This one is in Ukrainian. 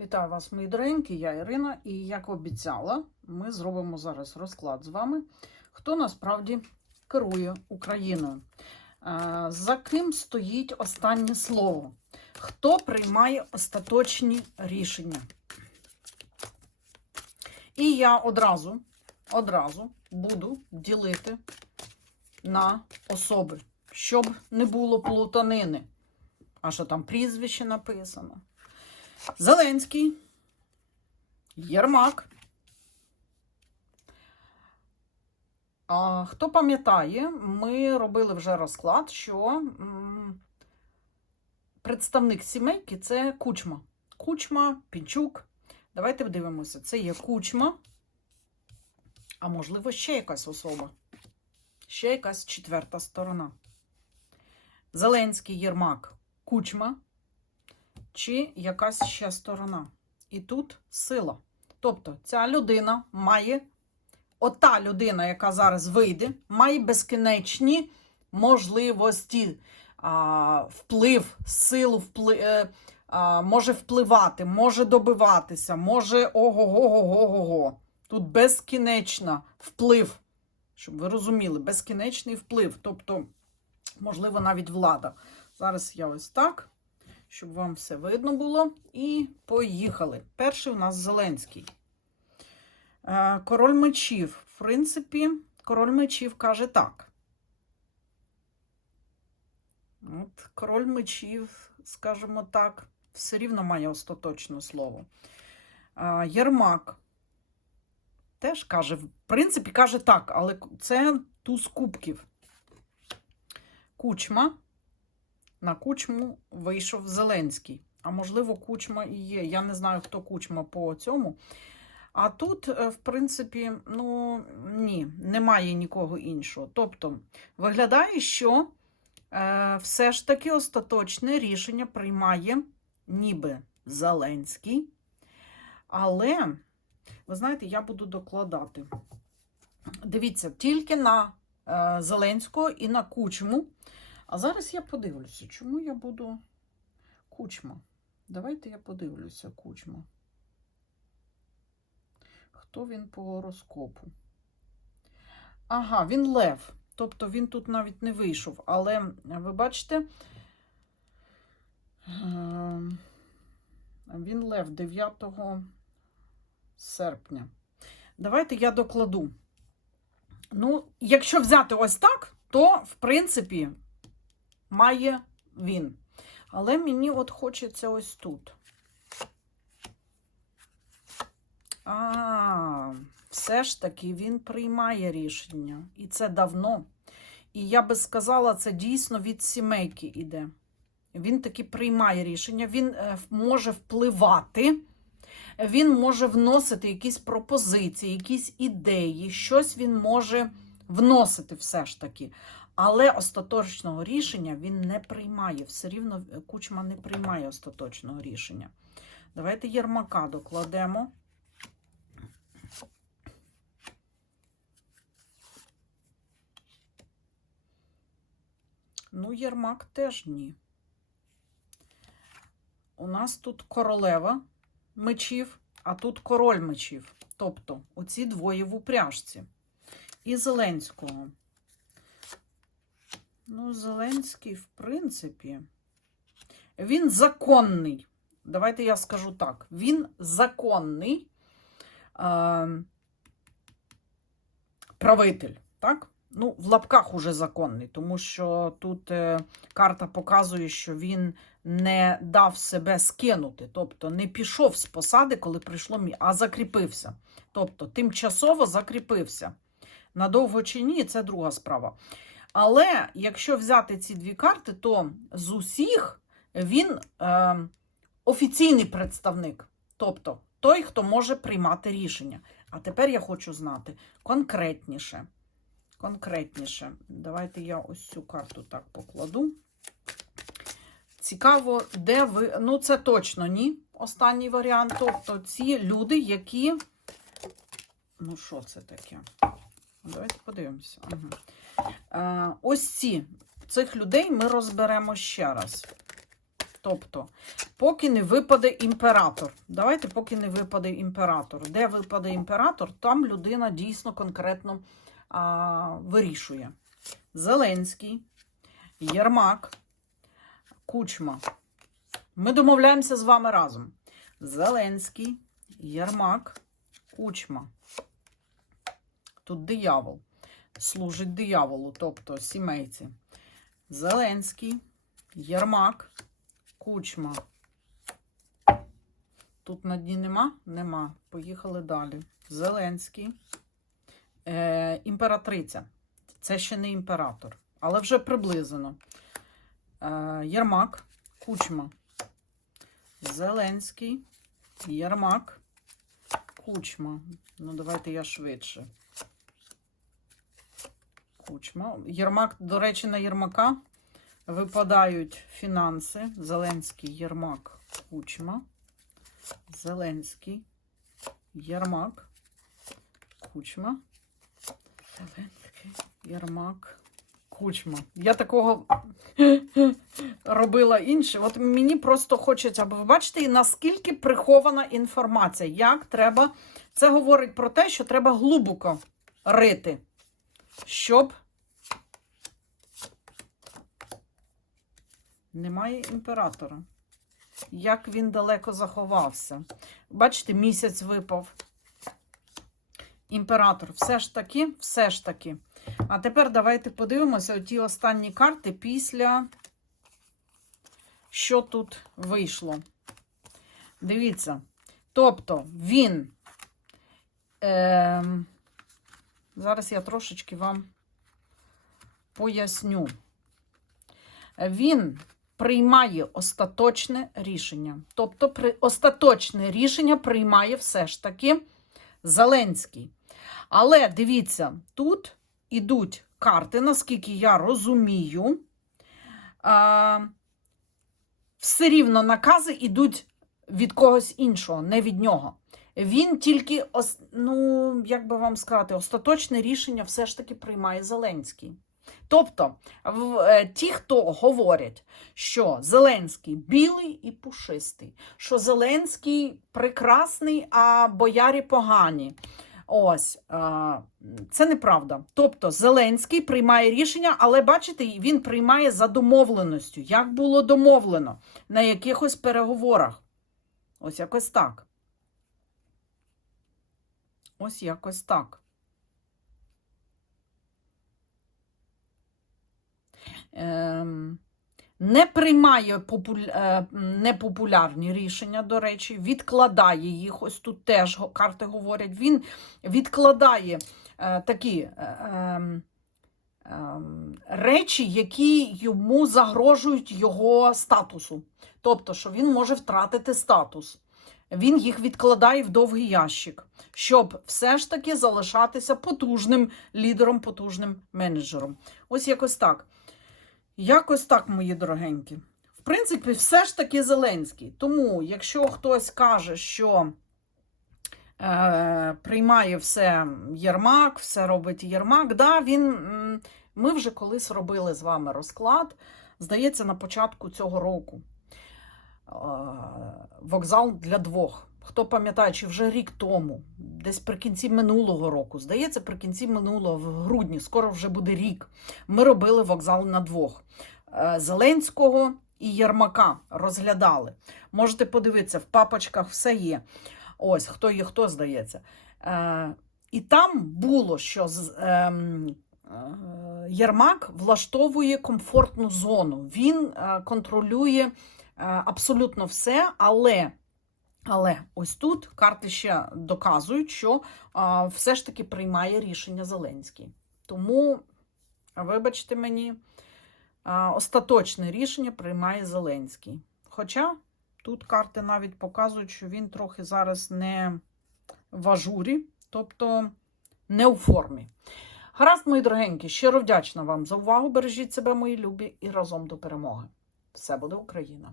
Вітаю вас, мої доренькі, я Ірина, і як обіцяла, ми зробимо зараз розклад з вами, хто насправді керує Україною. Е, За ким стоїть останнє слово? Хто приймає остаточні рішення? І я одразу, одразу буду ділити на особи, щоб не було плутанини. А що там прізвище написано? Зеленський, Єрмак. А, хто пам'ятає, ми робили вже розклад, що представник сімейки це кучма. Кучма, Пінчук. Давайте подивимося. Це є кучма, а можливо, ще якась особа. Ще якась четверта сторона. Зеленський Єрмак, кучма чи якась ще сторона. І тут сила. Тобто ця людина має, ота людина, яка зараз вийде, має безкінечні можливості, а, вплив, силу, впли, е, а, може впливати, може добиватися, може ого-го-го-го-го. Тут безкінечна вплив, щоб ви розуміли, безкінечний вплив. Тобто, можливо, навіть влада. Зараз я ось так щоб вам все видно було. І поїхали. Перший у нас Зеленський. Е, Король мечів. В принципі, король мечів каже так. От, Король мечів, скажімо так, все рівно має остаточне слово. Е, Єрмак теж каже, в принципі, каже так, але це туз кубків. Кучма на кучму вийшов Зеленський. А можливо, кучма і є. Я не знаю, хто кучма по цьому. А тут, е, в принципі, ну ні, немає нікого іншого. Тобто, виглядає, що е, все ж таки остаточне рішення приймає ніби Зеленський. Але, ви знаєте, я буду докладати. Дивіться, тільки на е, Зеленського і на кучму. А зараз я подивлюся, чому я буду кучма. Давайте я подивлюся кучма. Хто він по гороскопу? Ага, він лев. Тобто він тут навіть не вийшов. Але ви бачите, е, він лев 9 серпня. Давайте я докладу. Ну, якщо взяти ось так, то, в принципі, має він. Але мені от хочеться ось тут. А, все ж таки він приймає рішення. І це давно. І я би сказала, це дійсно від сімейки іде. Він таки приймає рішення, він е, може впливати, він може вносити якісь пропозиції, якісь ідеї, щось він може вносити все ж таки. Але остаточного рішення він не приймає. Все рівно кучма не приймає остаточного рішення. Давайте Єрмака докладемо. Ну, Єрмак теж ні. У нас тут королева мечів, а тут король мечів. Тобто оці двоє в упряжці. І Зеленського. Ну, Зеленський, в принципі, він законний. Давайте я скажу так: він законний е, правитель, так? Ну, в лапках уже законний, тому що тут е, карта показує, що він не дав себе скинути, тобто не пішов з посади, коли прийшло мі, а закріпився. Тобто тимчасово закріпився. Надовго чи ні, це друга справа. Але якщо взяти ці дві карти, то з усіх він е, офіційний представник, тобто той, хто може приймати рішення. А тепер я хочу знати конкретніше. Конкретніше. Давайте я ось цю карту так покладу. Цікаво, де ви. Ну, це точно ні. Останній варіант. Тобто ці люди, які. Ну, що це таке? Давайте подивимося. Угу. Ось ці цих людей ми розберемо ще раз. Тобто, поки не випаде імператор. Давайте, поки не випаде імператор. Де випаде імператор, там людина дійсно конкретно а, вирішує. Зеленський, Єрмак, Кучма. Ми домовляємося з вами разом. Зеленський, Єрмак, Кучма. Тут диявол. Служить дияволу, тобто сімейці. Зеленський, Єрмак, Кучма. Тут на дні нема? Нема. Поїхали далі. Зеленський. Е, імператриця. Це ще не імператор, але вже приблизно. Е, Єрмак, Кучма. Зеленський, Єрмак, Кучма. Ну, давайте я швидше. Кучма. Єрмак, до речі, на Єрмака випадають фінанси. Зеленський, Єрмак, Кучма. Зеленський, Єрмак, Кучма. Зеленський, Єрмак, Кучма. Я такого робила інше. От мені просто хочеться, аби ви бачите, наскільки прихована інформація. Як треба. Це говорить про те, що треба глибоко рити, щоб немає імператора. Як він далеко заховався. Бачите, місяць випав. Імператор. Все ж таки, все ж таки. А тепер давайте подивимося ті останні карти після, що тут вийшло. Дивіться. Тобто він. Е, зараз я трошечки вам поясню. Він приймає остаточне рішення. Тобто, при, остаточне рішення приймає все ж таки Зеленський. Але дивіться, тут ідуть карти, наскільки я розумію, а, все рівно накази йдуть від когось іншого, не від нього. Він тільки, ну, як би вам сказати, остаточне рішення все ж таки приймає Зеленський. Тобто, е, ті, хто говорять, що Зеленський білий і пушистий, що Зеленський прекрасний, а боярі погані. Ось е, це неправда. Тобто Зеленський приймає рішення, але бачите, він приймає за домовленістю. Як було домовлено на якихось переговорах. Ось якось так. Ось якось так. Ем, не приймає популь... е, непопулярні рішення, до речі, відкладає їх. Ось тут теж карти говорять. Він відкладає е, такі е, ем, ем, речі, які йому загрожують його статусу. Тобто, що він може втратити статус. Він їх відкладає в довгий ящик, щоб все ж таки залишатися потужним лідером, потужним менеджером. Ось якось так. Якось так, мої дорогенькі. В принципі, все ж таки Зеленський. Тому, якщо хтось каже, що е, приймає все Єрмак, все робить Єрмак, да, він, ми вже колись робили з вами розклад, здається, на початку цього року. Е, вокзал для двох. Хто пам'ятає, чи вже рік тому, десь при кінці минулого року, здається, при кінці минулого, в грудні, скоро вже буде рік. Ми робили вокзал на двох. Е, Зеленського і Єрмака розглядали. Можете подивитися, в папочках все є. Ось, хто є, хто здається. Е, І там було, що з- ем, влаштовує комфортну зону. Він контролює абсолютно все, але. Але ось тут карти ще доказують, що а, все ж таки приймає рішення Зеленський. Тому, вибачте мені, а, остаточне рішення приймає Зеленський. Хоча тут карти навіть показують, що він трохи зараз не в ажурі, тобто не у формі. Гаразд, мої дорогенькі, щиро вдячна вам за увагу. Бережіть себе, мої любі, і разом до перемоги. Все буде Україна!